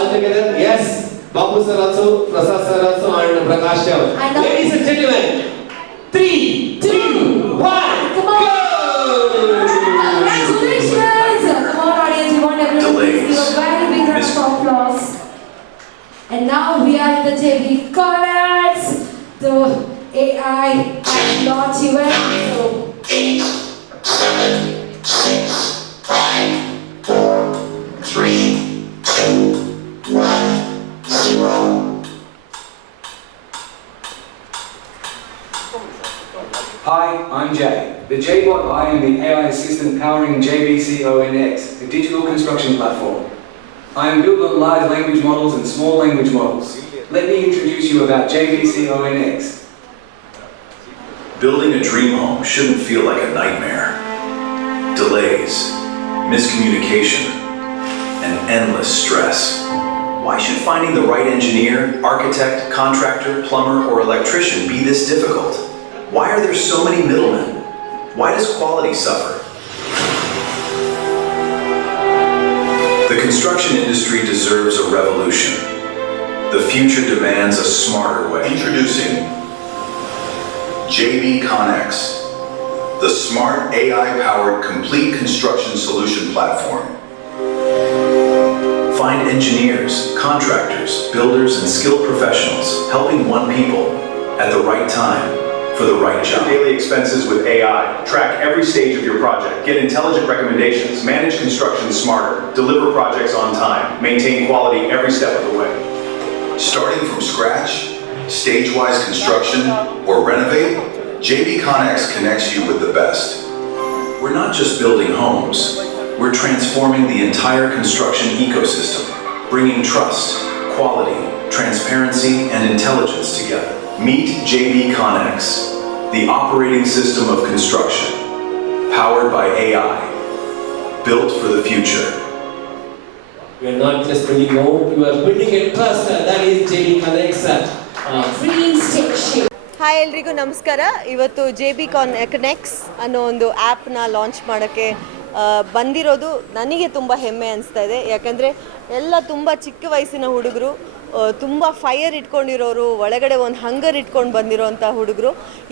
All together, yes. Babu sir also, Prasad sir also, and Prakash sir. Ladies and gentlemen, 3, 2, 1, come on! go! Congratulations! Come on, audience, we want everyone to give a very big round of applause. And now we are at the JB Connects, the AI at launch event. Hi, I'm Jay. The JBot I am the AI assistant powering JBC-ONX, a digital construction platform. I am built on large language models and small language models. Let me introduce you about JBC-ONX. Building a dream home shouldn't feel like a nightmare. Delays, miscommunication, and endless stress. Why should finding the right engineer, architect, contractor, plumber, or electrician be this difficult? Why are there so many middlemen? Why does quality suffer? The construction industry deserves a revolution. The future demands a smarter way. Introducing JB Connex, the smart AI-powered complete construction solution platform. Find engineers, contractors, builders, and skilled professionals helping one people at the right time for the right job. Daily expenses with AI. Track every stage of your project. Get intelligent recommendations. Manage construction smarter. Deliver projects on time. Maintain quality every step of the way. Starting from scratch, stage-wise construction, or renovate, JB Connex connects you with the best. We're not just building homes, we're transforming the entire construction ecosystem, bringing trust, quality, transparency, and intelligence together. Meet JB Connex, the operating system of construction, powered by AI, built for the future. You are not just building home, you are building a trust. That is JB Connects. Dream station. Hi ಎಲ್ರಿಗೂ ನಮಸ್ಕಾರ. ಇವತ್ತು JB Connects ಅನ್ನೋ ಒಂದು ಆ್ಯಪ್ನ launch ಮಾಡೋಕ್ಕೆ ಬಂದಿರೋದು ನನಗೆ ತುಂಬ ಹೆಮ್ಮೆ ಅನಿಸ್ತಾ ಇದೆ. ಯಾಕಂದರೆ ಎಲ್ಲ ತುಂಬ ಚಿಕ್ಕ ವಯಸ್ಸಿನ ಹುಡುಗರು, ತುಂಬ ಫೈರ್ ಇಟ್ಕೊಂಡಿರೋರು, ಒಳಗಡೆ ಒಂದು ಹಂಗರ್ ಇಟ್ಕೊಂಡು ಬಂದಿರೋಂಥ ಹುಡುಗರು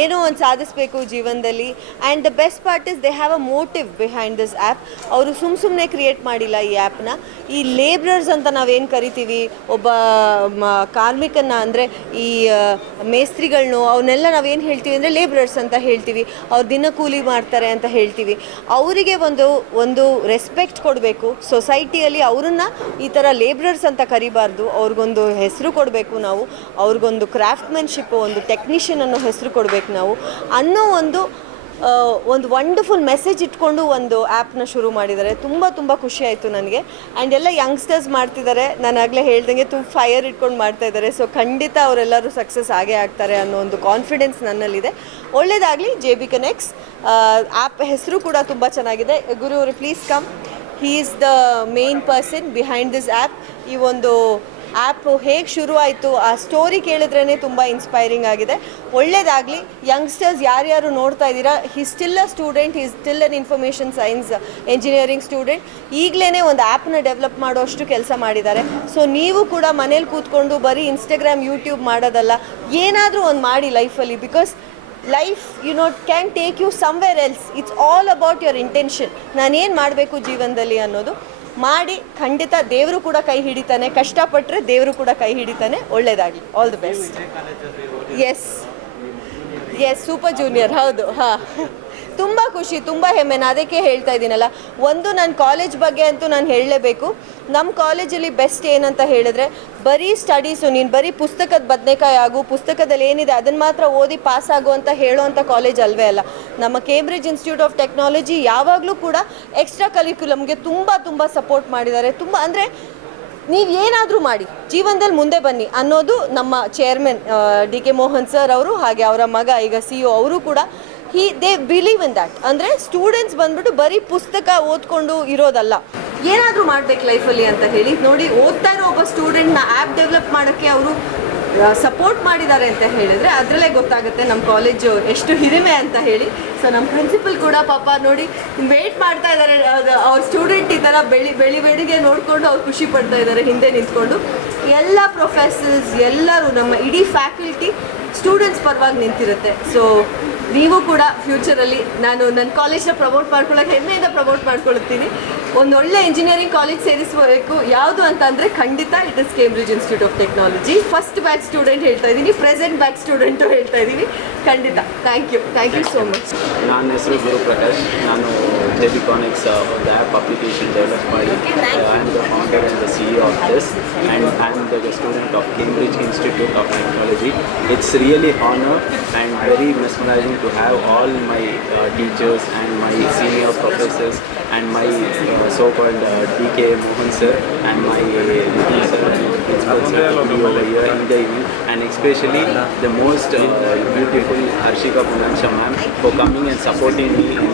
ಏನೋ ಒಂದು ಸಾಧಿಸಬೇಕು ಜೀವನದಲ್ಲಿ. And the best part is they have a motive behind this app. ಅವರು ಸುಮ್ಮನೆ ಕ್ರಿಯೇಟ್ ಮಾಡಿಲ್ಲ ಈ ಆ್ಯಪ್ನ. ಈ ಲೇಬ್ರರ್ಸ್ ಅಂತ ನಾವೇನು ಕರಿತೀವಿ, ಒಬ್ಬ ಕಾರ್ಮಿಕನ ಅಂದರೆ ಈ ಮೇಸ್ತ್ರಿಗಳನ್ನೋ ಅವನ್ನೆಲ್ಲ ನಾವೇನು ಹೇಳ್ತೀವಿ ಅಂದರೆ ಲೇಬ್ರರ್ಸ್ ಅಂತ ಹೇಳ್ತೀವಿ. ಅವ್ರು ದಿನ ಕೂಲಿ ಮಾಡ್ತಾರೆ ಅಂತ ಹೇಳ್ತೀವಿ. ಅವರಿಗೆ ಒಂದು ರೆಸ್ಪೆಕ್ಟ್ ಕೊಡಬೇಕು ಸೊಸೈಟಿಯಲ್ಲಿ. ಅವ್ರನ್ನ ಈ ಥರ ಲೇಬ್ರರ್ಸ್ ಅಂತ ಕರಿಬಾರ್ದು, ಅವ್ರಿಗೊಂದು ಹೆಸರು ಕೊಡಬೇಕು ನಾವು. ಅವ್ರಿಗೊಂದು ಕ್ರಾಫ್ಟ್ಮನ್ಶಿಪ್ಪು, ಒಂದು ಟೆಕ್ನಿಷಿಯನ್ ಅನ್ನೋ ಹೆಸರು ಕೊಡಬೇಕು ನಾವು ಅನ್ನೋ ಒಂದು ವಂಡರ್ಫುಲ್ ಮೆಸೇಜ್ ಇಟ್ಕೊಂಡು ಒಂದು ಆ್ಯಪ್ನ ಶುರು ಮಾಡಿದ್ದಾರೆ. ತುಂಬ ಖುಷಿ ಆಯಿತು ನನಗೆ. ಆ್ಯಂಡ್ ಎಲ್ಲ ಯಂಗ್ಸ್ಟರ್ಸ್ ಮಾಡ್ತಿದ್ದಾರೆ. ನಾನು ಆಗಲೇ ಹೇಳ್ದಂಗೆ ತುಂಬ ಫೈರ್ ಇಟ್ಕೊಂಡು ಮಾಡ್ತಾಯಿದ್ದಾರೆ. ಸೊ ಖಂಡಿತ ಅವರೆಲ್ಲರೂ ಸಕ್ಸಸ್ ಆಗೇ ಆಗ್ತಾರೆ ಅನ್ನೋ ಒಂದು ಕಾನ್ಫಿಡೆನ್ಸ್ ನನ್ನಲ್ಲಿದೆ. ಒಳ್ಳೆಯದಾಗಲಿ JB Connects. ಆ್ಯಪ್ ಹೆಸರು ಕೂಡ ತುಂಬ ಚೆನ್ನಾಗಿದೆ. ಗುರು ಅವರು please come. He is the main person behind this app. ಈ ಒಂದು ಆ್ಯಪ್ ಹೇಗೆ ಶುರು ಆಯಿತು ಆ ಸ್ಟೋರಿ ಕೇಳಿದ್ರೇ ತುಂಬ ಇನ್ಸ್ಪೈರಿಂಗ್ ಆಗಿದೆ. ಒಳ್ಳೆಯದಾಗಲಿ. ಯಂಗ್ಸ್ಟರ್ಸ್ ಯಾರ್ಯಾರು ನೋಡ್ತಾ ಇದ್ದೀರಾ, ಹಿ still a student, he still an information science engineering student. ಈಗಲೇ ಒಂದು ಆ್ಯಪ್ನ ಡೆವಲಪ್ ಮಾಡೋಷ್ಟು ಕೆಲಸ ಮಾಡಿದ್ದಾರೆ. ಸೊ ನೀವು ಕೂಡ ಮನೇಲಿ ಕೂತ್ಕೊಂಡು ಬರೀ ಇನ್ಸ್ಟಾಗ್ರಾಮ್ ಯೂಟ್ಯೂಬ್ ಮಾಡೋದಲ್ಲ, ಏನಾದರೂ ಒಂದು ಮಾಡಿ ಲೈಫಲ್ಲಿ. Because life can take you somewhere else. It's all about your intention. ನಾನೇನು ಮಾಡಬೇಕು ಜೀವನದಲ್ಲಿ ಅನ್ನೋದು ಮಾಡಿ. ಖಂಡಿತ ದೇವರು ಕೂಡ ಕೈ ಹಿಡಿತಾನೆ. ಕಷ್ಟಪಟ್ಟರೆ ದೇವರು ಕೂಡ ಕೈ ಹಿಡಿತಾನೆ. ಒಳ್ಳೆಯದಾಗಲಿ. All the best. Yes super junior. ಹೌದು. ಹಾಂ, ತುಂಬ ಖುಷಿ, ತುಂಬ ಹೆಮ್ಮೆ. ನಾನು ಅದಕ್ಕೆ ಹೇಳ್ತಾ ಇದ್ದೀನಲ್ಲ, ನನ್ನ ಕಾಲೇಜ್ ಬಗ್ಗೆ ಅಂತೂ ನಾನು ಹೇಳಲೇಬೇಕು. ನಮ್ಮ ಕಾಲೇಜಲ್ಲಿ ಬೆಸ್ಟ್ ಏನಂತ ಹೇಳಿದ್ರೆ, ಬರೀ ಸ್ಟಡೀಸು, ನೀನು ಬರೀ ಪುಸ್ತಕದ ಬದನೆಕಾಯಿ ಆಗು, ಪುಸ್ತಕದಲ್ಲಿ ಏನಿದೆ ಅದನ್ನು ಮಾತ್ರ ಓದಿ ಪಾಸ್ ಆಗು ಅಂತ ಹೇಳೋವಂಥ ಕಾಲೇಜ್ ಅಲ್ವೇ ಅಲ್ಲ. ನಮ್ಮ ಕೇಂಬ್ರಿಡ್ಜ್ ಇನ್ಸ್ಟಿಟ್ಯೂಟ್ ಆಫ್ ಟೆಕ್ನಾಲಜಿ ಯಾವಾಗಲೂ ಕೂಡ ಎಕ್ಸ್ಟ್ರಾ ಕರಿಕ್ಯುಲಮ್ಗೆ ತುಂಬ ಸಪೋರ್ಟ್ ಮಾಡಿದ್ದಾರೆ. ತುಂಬ ಅಂದರೆ ನೀವು ಏನಾದರೂ ಮಾಡಿ ಜೀವನದಲ್ಲಿ ಮುಂದೆ ಬನ್ನಿ ಅನ್ನೋದು ನಮ್ಮ ಚೇರ್ಮನ್ DK ಮೋಹನ್ ಸರ್ ಅವರು, ಹಾಗೆ ಅವರ ಮಗ ಈಗ CEO ಅವರು ಕೂಡ ದೇ ಬಿಲೀವ್ ಇನ್ ದ್ಯಾಟ್. ಅಂದರೆ ಸ್ಟೂಡೆಂಟ್ಸ್ ಬಂದ್ಬಿಟ್ಟು ಬರೀ ಪುಸ್ತಕ ಓದ್ಕೊಂಡು ಇರೋದಲ್ಲ, ಏನಾದರೂ ಮಾಡಬೇಕು ಲೈಫಲ್ಲಿ ಅಂತ ಹೇಳಿ. ನೋಡಿ, ಓದ್ತಾ ಇರೋ ಒಬ್ಬ ಸ್ಟೂಡೆಂಟ್ನ ಆ್ಯಪ್ ಡೆವಲಪ್ ಮಾಡೋಕ್ಕೆ ಅವರು ಸಪೋರ್ಟ್ ಮಾಡಿದ್ದಾರೆ ಅಂತ ಹೇಳಿದರೆ ಅದರಲ್ಲೇ ಗೊತ್ತಾಗುತ್ತೆ ನಮ್ಮ ಕಾಲೇಜು ಎಷ್ಟು ಹಿರಿಮೆ ಅಂತ ಹೇಳಿ. ಸೊ ನಮ್ಮ ಪ್ರಿನ್ಸಿಪಲ್ ಕೂಡ ಪಾಪ ನೋಡಿ ವೇಟ್ ಮಾಡ್ತಾ ಇದ್ದಾರೆ, ಅವ್ರ ಸ್ಟೂಡೆಂಟ್ ಈ ಥರ ಬೆಳಿಗ್ಗೆ ನೋಡಿಕೊಂಡು ಅವ್ರು ಖುಷಿ ಪಡ್ತಾ ಇದ್ದಾರೆ ಹಿಂದೆ ನಿಂತ್ಕೊಂಡು. ಎಲ್ಲ ಪ್ರೊಫೆಸರ್ಸ್ ಎಲ್ಲರೂ ನಮ್ಮ ಇಡೀ ಫ್ಯಾಕಲ್ಟಿ ಸ್ಟೂಡೆಂಟ್ಸ್ ಪರವಾಗಿ ನಿಂತಿರುತ್ತೆ. ಸೊ ನೀವು ಕೂಡ ಫ್ಯೂಚರಲ್ಲಿ ನಾನು ನನ್ನ ಕಾಲೇಜ್ನ ಪ್ರಮೋಟ್ ಮಾಡ್ಕೊಳ್ಳೋಕೆ ಹೆಮ್ಮೆಯಿಂದ ಪ್ರಮೋಟ್ ಮಾಡ್ಕೊಳ್ತೀನಿ. ಒಂದು ಒಳ್ಳೆ ಇಂಜಿನಿಯರಿಂಗ್ ಕಾಲೇಜ್ ಸೇರಿಸಬೇಕು ಯಾವುದು ಅಂತಂದರೆ ಖಂಡಿತ it is Cambridge institute of technology. First batch student ಹೇಳ್ತಾ ಇದ್ದೀನಿ, ಪ್ರೆಸೆಂಟ್ ಬ್ಯಾಚ್ ಸ್ಟೂಡೆಂಟು ಹೇಳ್ತಾ ಇದ್ದೀನಿ. ಖಂಡಿತ ಥ್ಯಾಂಕ್ ಯು ಸೋ ಮಚ್. ನನ್ನ ಹೆಸರು ಗುರುಪ್ರಕಾಶ್. ನಾನು JB Conics ಒಂದು ಆ್ಯಪ್ ಅಪ್ಲಿಕೇಶನ್ ಡೆವಲಪ್ ಮಾಡಿ I am the founder and the CEO of this and I am the student of Cambridge institute of technology. It's really honor and very mesmerizing to have all my teachers and my senior professors and my so-called DK Mohan sir and my DD sir and principal sir to be over here in the event, and especially the most beautiful Harshika Punansha ma'am for coming and supporting me in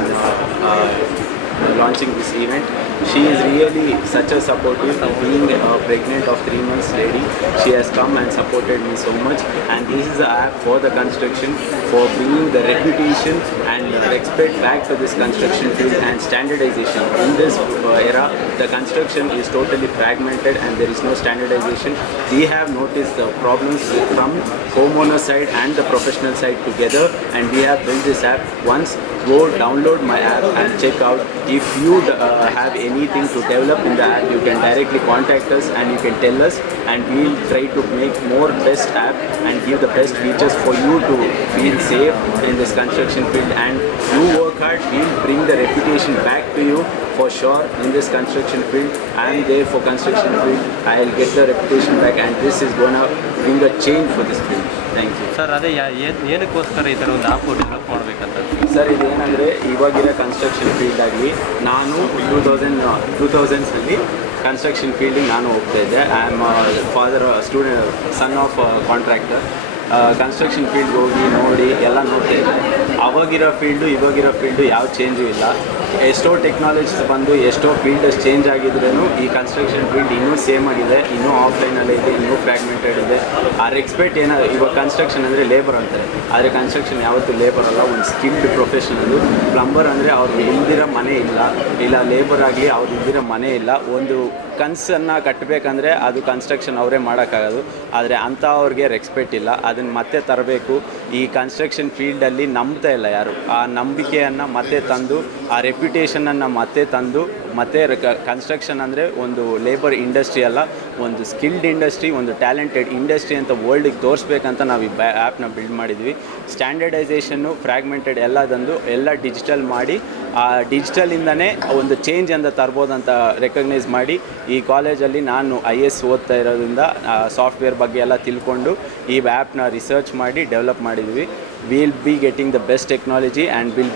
launching this event. She is really such a supportive. Being pregnant of 3 months lady, she has come and supported me so much, and this is the app for the construction, for bringing the reputation and respect back to this construction field and standardization. In this era, the construction is totally fragmented and there is no standardization. We have noticed the problems from homeowner side and the professional side together, and we have built this app. Once go download my app and check out. If you have anything to develop in the app, you can directly contact us and you can tell us, and we'll try to make more best app and give the best features for you to feel safe in this construction field. And you work hard, we'll bring the reputation back to you for sure in this construction field. I am there for construction field. I'll get the reputation back, and this is gonna bring a change for this field. Thank you. Sir ಅದೇ ಏನಕ್ಕೋಸ್ಕರ ಈ ಥರ ಒಂದು app develop ಮಾಡಬೇಕಂತ? Sir ಇದೇನೆಂದರೆ ಇವಾಗಿರೋ construction field ಆಗಲಿ, ನಾನು 2000ಸಲ್ಲಿ construction ಫೀಲ್ಡಿಗೆ ನಾನು ಹೋಗ್ತಾ ಇದ್ದೆ. I am father student son of contractor. Construction ಫೀಲ್ಡ್ಗೆ ಹೋಗಿ ನೋಡಿ ಎಲ್ಲ ನೋಡ್ತಾ ಇದ್ದೆ. ಅವಾಗಿರೋ ಫೀಲ್ಡು ಇವಾಗಿರೋ ಫೀಲ್ಡು ಯಾವ ಚೇಂಜು ಇಲ್ಲ. ಎಷ್ಟೋ ಟೆಕ್ನಾಲಜೀಸ್ ಬಂದು ಎಷ್ಟೋ ಫೀಲ್ಡಸ್ ಚೇಂಜ್ ಆಗಿದ್ರೂ ಈ ಕನ್ಸ್ಟ್ರಕ್ಷನ್ ಫೀಲ್ಡ್ ಇನ್ನೂ ಸೇಮ್ ಆಗಿದೆ, ಇನ್ನೂ ಆಫ್ಲೈನಲ್ಲಿ ಇದೆ, ಇನ್ನೂ ಫ್ರ್ಯಾಗ್ಮೆಂಟೆಡ್ ಇದೆ. ಆ ರೆಸ್ಪೆಕ್ಟ್ ಏನಾದ್ರು ಇವಾಗ ಕನ್ಸ್ಟ್ರಕ್ಷನ್ ಅಂದರೆ ಲೇಬರ್ ಅಂತಾರೆ, ಆದರೆ ಕನ್ಸ್ಟ್ರಕ್ಷನ್ ಯಾವತ್ತೂ ಲೇಬರ್ ಅಲ್ಲ, ಒಂದು ಸ್ಕಿಲ್ಡ್ ಪ್ರೊಫೆಷನಲ್ಲು. ಪ್ಲಂಬರ್ ಅಂದರೆ ಅವ್ರಿಗೆ ಇಲ್ದಿರೋ ಮನೆ ಇಲ್ಲ ಲೇಬರ್ ಆಗಲಿ ಅವ್ರು ಇಲ್ದಿರೋ ಮನೆ ಇಲ್ಲ. ಒಂದು ಕನಸನ್ನು ಕಟ್ಟಬೇಕಂದ್ರೆ ಅದು ಕನ್ಸ್ಟ್ರಕ್ಷನ್ ಅವರೇ ಮಾಡೋಕ್ಕಾಗೋದು, ಆದರೆ ಅಂಥ ಅವ್ರಿಗೆ ರೆಸ್ಪೆಕ್ಟ್ ಇಲ್ಲ. ಅದನ್ನು ಮತ್ತೆ ತರಬೇಕು. ಈ ಕನ್ಸ್ಟ್ರಕ್ಷನ್ ಫೀಲ್ಡಲ್ಲಿ ನಂಬ್ತಾ ಇಲ್ಲ ಯಾರು. ಆ ನಂಬಿಕೆಯನ್ನು ಮತ್ತೆ ತಂದು, ಆ ರೆಪ್ಯುಟೇಷನನ್ನು ಮತ್ತೆ ತಂದು, ಮತ್ತು ಕನ್ಸ್ಟ್ರಕ್ಷನ್ ಅಂದರೆ ಒಂದು ಲೇಬರ್ ಇಂಡಸ್ಟ್ರಿ ಅಲ್ಲ, ಒಂದು ಸ್ಕಿಲ್ಡ್ ಇಂಡಸ್ಟ್ರಿ, ಒಂದು ಟ್ಯಾಲೆಂಟೆಡ್ ಇಂಡಸ್ಟ್ರಿ ಅಂತ ವರ್ಲ್ಡಿಗೆ ತೋರಿಸ್ಬೇಕಂತ ನಾವು ಈ ಆ್ಯಪ್ನ ಬಿಲ್ಡ್ ಮಾಡಿದ್ವಿ. ಸ್ಟ್ಯಾಂಡರ್ಡೈಸೇಷನ್ನು ಫ್ರ್ಯಾಗ್ಮೆಂಟೆಡ್ ಎಲ್ಲ ಎಲ್ಲ ಡಿಜಿಟಲ್ ಮಾಡಿ, ಆ ಡಿಜಿಟಲಿಂದನೇ ಒಂದು ಚೇಂಜ್ ಅಂತ ತರ್ಬೋದಂತ ರೆಕಗ್ನೈಸ್ ಮಾಡಿ, ಈ ಕಾಲೇಜಲ್ಲಿ ನಾನು IS ಓದ್ತಾ ಇರೋದ್ರಿಂದ ಸಾಫ್ಟ್ವೇರ್ ಬಗ್ಗೆ ಎಲ್ಲ ತಿಳ್ಕೊಂಡು ಈ ಆ್ಯಪ್ನ ರಿಸರ್ಚ್ ಮಾಡಿ ಡೆವಲಪ್ ಮಾಡಿದ್ವಿ. Will be getting the best technology and will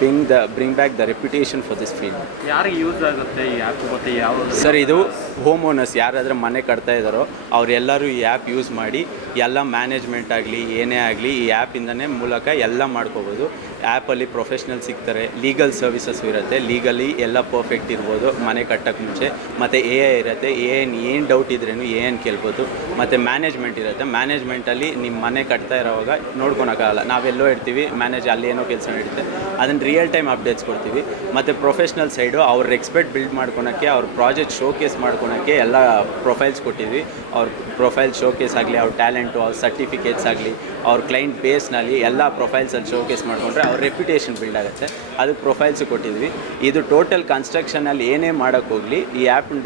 bring back the reputation for this field. ಯಾರಿಗೆ ಯೂಸ್ ಆಗುತ್ತೆ ಈ ಆ್ಯಪ್? ಮತ್ತು ಯಾವ ಸರ್ ಇದು ಹೋಮ್ ಓನರ್ಸ್ ಯಾರಾದರೂ ಮನೆ ಕಟ್ತಾ ಇದ್ದಾರೋ ಅವರೆಲ್ಲರೂ ಈ ಆ್ಯಪ್ ಯೂಸ್ ಮಾಡಿ ಎಲ್ಲ ಮ್ಯಾನೇಜ್ಮೆಂಟ್ ಆಗಲಿ ಏನೇ ಆಗಲಿ ಈ ಆ್ಯಪಿಂದನೇ ಮೂಲಕ ಎಲ್ಲ ಮಾಡ್ಕೋಬೋದು. ಆ್ಯಪಲ್ಲಿ ಪ್ರೊಫೆಷ್ನಲ್ ಸಿಗ್ತಾರೆ, ಲೀಗಲ್ ಸರ್ವಿಸಸ್ ಇರುತ್ತೆ, ಲೀಗಲಿ ಎಲ್ಲ ಪರ್ಫೆಕ್ಟ್ ಇರ್ಬೋದು ಮನೆ ಕಟ್ಟೋಕ್ಕೆ ಮುಂಚೆ. ಮತ್ತು AI ಇರುತ್ತೆ, ಏನು ಡೌಟ್ ಇದ್ರೇನು AI ಕೇಳ್ಬೋದು. ಮತ್ತು ಮ್ಯಾನೇಜ್ಮೆಂಟ್ ಇರುತ್ತೆ, ಮ್ಯಾನೇಜ್ಮೆಂಟಲ್ಲಿ ನಿಮ್ಮ ಮನೆ ಕಟ್ತಾ ಇರೋವಾಗ ನೋಡ್ಕೊಳಕ್ಕಾಗಲ್ಲ, ನಾವೆಲ್ಲೋ ಇರ್ತೀವಿ, ಅಲ್ಲಿ ಏನೋ ಕೆಲಸ ನಡೀತೆ, ಅದನ್ನು ರಿಯಲ್ ಟೈಮ್ ಅಪ್ಡೇಟ್ಸ್ ಕೊಡ್ತೀವಿ. ಮತ್ತು ಪ್ರೊಫೆಷ್ನಲ್ ಸೈಡು ಅವ್ರ ಎಕ್ಸ್ಪರ್ಟ್ ಬಿಲ್ಡ್ ಮಾಡ್ಕೊಳಕ್ಕೆ, ಅವ್ರ ಪ್ರಾಜೆಕ್ಟ್ ಶೋಕೇಸ್ ಮಾಡ್ಕೊಳಕ್ಕೆ ಎಲ್ಲ ಪ್ರೊಫೈಲ್ಸ್ ಕೊಟ್ಟಿದ್ವಿ. ಅವ್ರ ಪ್ರೊಫೈಲ್ ಶೋಕೇಸ್ ಆಗಲಿ, ಅವ್ರ ಟ್ಯಾಲೆಂಟು, ಅವ್ರ ಸರ್ಟಿಫಿಕೇಟ್ಸ್ ಆಗಲಿ, ಅವ್ರ ಕ್ಲೈಂಟ್ ಬೇಸ್ನಲ್ಲಿ ಎಲ್ಲ ಪ್ರೊಫೈಲ್ಸಲ್ಲಿ ಶೋಕೇಸ್ ಮಾಡಿಕೊಂಡ್ರೆ ಅವ್ರ ರೆಪ್ಯುಟೇಷನ್ ಬಿಲ್ಡ್ ಆಗುತ್ತೆ. ಅದಕ್ಕೆ ಪ್ರೊಫೈಲ್ಸು ಕೊಟ್ಟಿದ್ವಿ. ಇದು ಟೋಟಲ್ ಕನ್ಸ್ಟ್ರಕ್ಷನಲ್ಲಿ ಏನೇ ಮಾಡೋಕ್ಕೆ ಹೋಗಲಿ ಈ ಆ್ಯಪ್ನ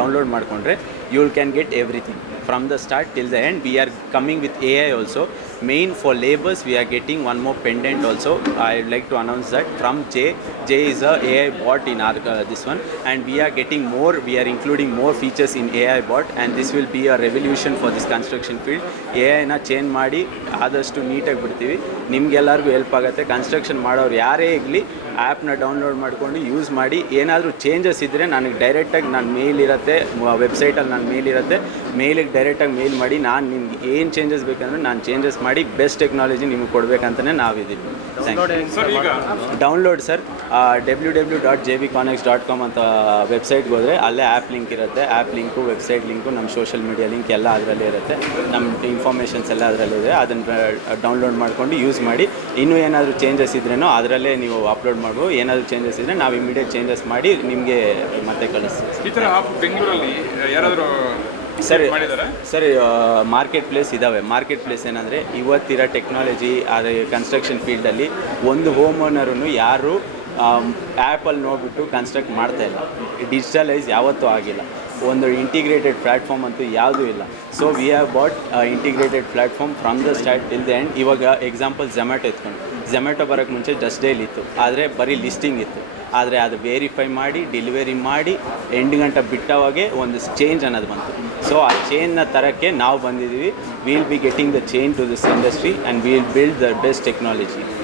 ಡೌನ್ಲೋಡ್ ಮಾಡಿಕೊಂಡ್ರೆ you can get everything from the start till the end. We are coming with AI also. Main for laborers we are getting one more pendant also. I would like to announce that from J is a AI bot in our this one, and we are getting more, we are including more features in AI bot, and this will be a revolution for this construction field. AI na change ಮಾಡಿ ಆದಷ್ಟು ನೀಟಾಗಿ ಬಿಡ್ತೀವಿ, ನಿಮಗೆಲ್ಲರಿಗೂ help ಆಗುತ್ತೆ. Construction ಮಾಡೋರು ಯಾರೇ ಇರಲಿ ಆ್ಯಪ್ನ ಡೌನ್ಲೋಡ್ ಮಾಡಿಕೊಂಡು ಯೂಸ್ ಮಾಡಿ. ಏನಾದರೂ ಚೇಂಜಸ್ ಇದ್ದರೆ ನನಗೆ ಡೈರೆಕ್ಟಾಗಿ ನನ್ನ ಮೇಲ್ ಇರುತ್ತೆ, ವೆಬ್ಸೈಟಲ್ಲಿ ನನ್ನ ಮೇಲ್ ಇರುತ್ತೆ, ಮೇಲಿಗೆ ಡೈರೆಕ್ಟಾಗಿ ಮೇಲ್ ಮಾಡಿ ನಾನು ನಿಮ್ಗೆ ಏನು ಚೇಂಜಸ್ ಬೇಕಂದ್ರೆ ನಾನು ಚೇಂಜಸ್ ಮಾಡಿ ಬೆಸ್ಟ್ ಟೆಕ್ನಾಲಜಿ ನಿಮಗೆ ಕೊಡಬೇಕಂತಲೇ ನಾವಿದ್ದೀವಿ. ಡೌನ್ಲೋಡ್ ಸರ್ www.jbconnex.com ಅಂತ ವೆಬ್ಸೈಟ್ಗೆ ಹೋದರೆ ಅಲ್ಲೇ ಆ್ಯಪ್ ಲಿಂಕ್ ಇರುತ್ತೆ. ಆ್ಯಪ್ ಲಿಂಕು, ವೆಬ್ಸೈಟ್ ಲಿಂಕು, ನಮ್ಮ ಸೋಷಲ್ ಮೀಡಿಯಾ ಲಿಂಕ್ ಎಲ್ಲ ಅದರಲ್ಲೇ ಇರುತ್ತೆ. ನಮ್ಮ ಇನ್ಫಾರ್ಮೇಷನ್ಸ್ ಎಲ್ಲ ಅದರಲ್ಲಿದೆ. ಅದನ್ನು ಡೌನ್ಲೋಡ್ ಮಾಡಿಕೊಂಡು ಯೂಸ್ ಮಾಡಿ. ಇನ್ನೂ ಏನಾದರೂ ಚೇಂಜಸ್ ಇದ್ರೇನೋ ಅದರಲ್ಲೇ ನೀವು ಅಪ್ಲೋಡ್ ಮಾಡ್ಬೋದು. ಏನಾದರೂ ಚೇಂಜಸ್ ಇದ್ದರೆ ನಾವು ಇಮಿಡಿಯೇಟ್ ಚೇಂಜಸ್ ಮಾಡಿ ನಿಮಗೆ ಮತ್ತೆ ಕಳಿಸ್ತೀವಿ. ಈ ಥರ ಆಪ್ ಬೆಂಗಳೂರಲ್ಲಿ ಯಾರಾದರೂ ಸರಿ ಮಾರ್ಕೆಟ್ ಪ್ಲೇಸ್ ಇದ್ದಾವೆ. ಮಾರ್ಕೆಟ್ ಪ್ಲೇಸ್ ಏನಂದರೆ ಇವತ್ತಿರೋ ಟೆಕ್ನಾಲಜಿ ಅದೇ ಕನ್ಸ್ಟ್ರಕ್ಷನ್ ಫೀಲ್ಡಲ್ಲಿ ಒಂದು ಹೋಮ್ ಓನರೂ ಯಾರು ಆ್ಯಪಲ್ಲಿ ನೋಡಿಬಿಟ್ಟು ಕನ್ಸ್ಟ್ರಕ್ಟ್ ಮಾಡ್ತಾಯಿಲ್ಲ. ಡಿಜಿಟಲೈಸ್ ಯಾವತ್ತೂ ಆಗಿಲ್ಲ. ಒಂದು ಇಂಟಿಗ್ರೇಟೆಡ್ ಪ್ಲ್ಯಾಟ್ಫಾರ್ಮ್ ಅಂತೂ ಯಾವುದೂ ಇಲ್ಲ. So we have bought integrated platform from the start till the end. ಇವಾಗ ಎಕ್ಸಾಂಪಲ್ ಝೊಮ್ಯಾಟೊ ಎತ್ಕೊಂಡು, ಝೊಮ್ಯಾಟೊ ಬರೋಕ್ಕೆ ಮುಂಚೆ ಜಸ್ಟ್ ಡೈಲ್ ಇತ್ತು, ಆದರೆ ಬರೀ ಲಿಸ್ಟಿಂಗ್ ಇತ್ತು. ಆದರೆ ಅದು ವೆರಿಫೈ ಮಾಡಿ ಡೆಲಿವರಿ ಮಾಡಿ 8 ಗಂಟೆ ಬಿಟ್ಟವಾಗೆ ಒಂದು ಚೇಂಜ್ ಅನ್ನೋದು ಬಂತು. ಸೊ ಆ ಚೇಂಜ್ನ ತರಕ್ಕೆ ನಾವು ಬಂದಿದ್ದೀವಿ. Will be getting the change to this industry and will build the best technology.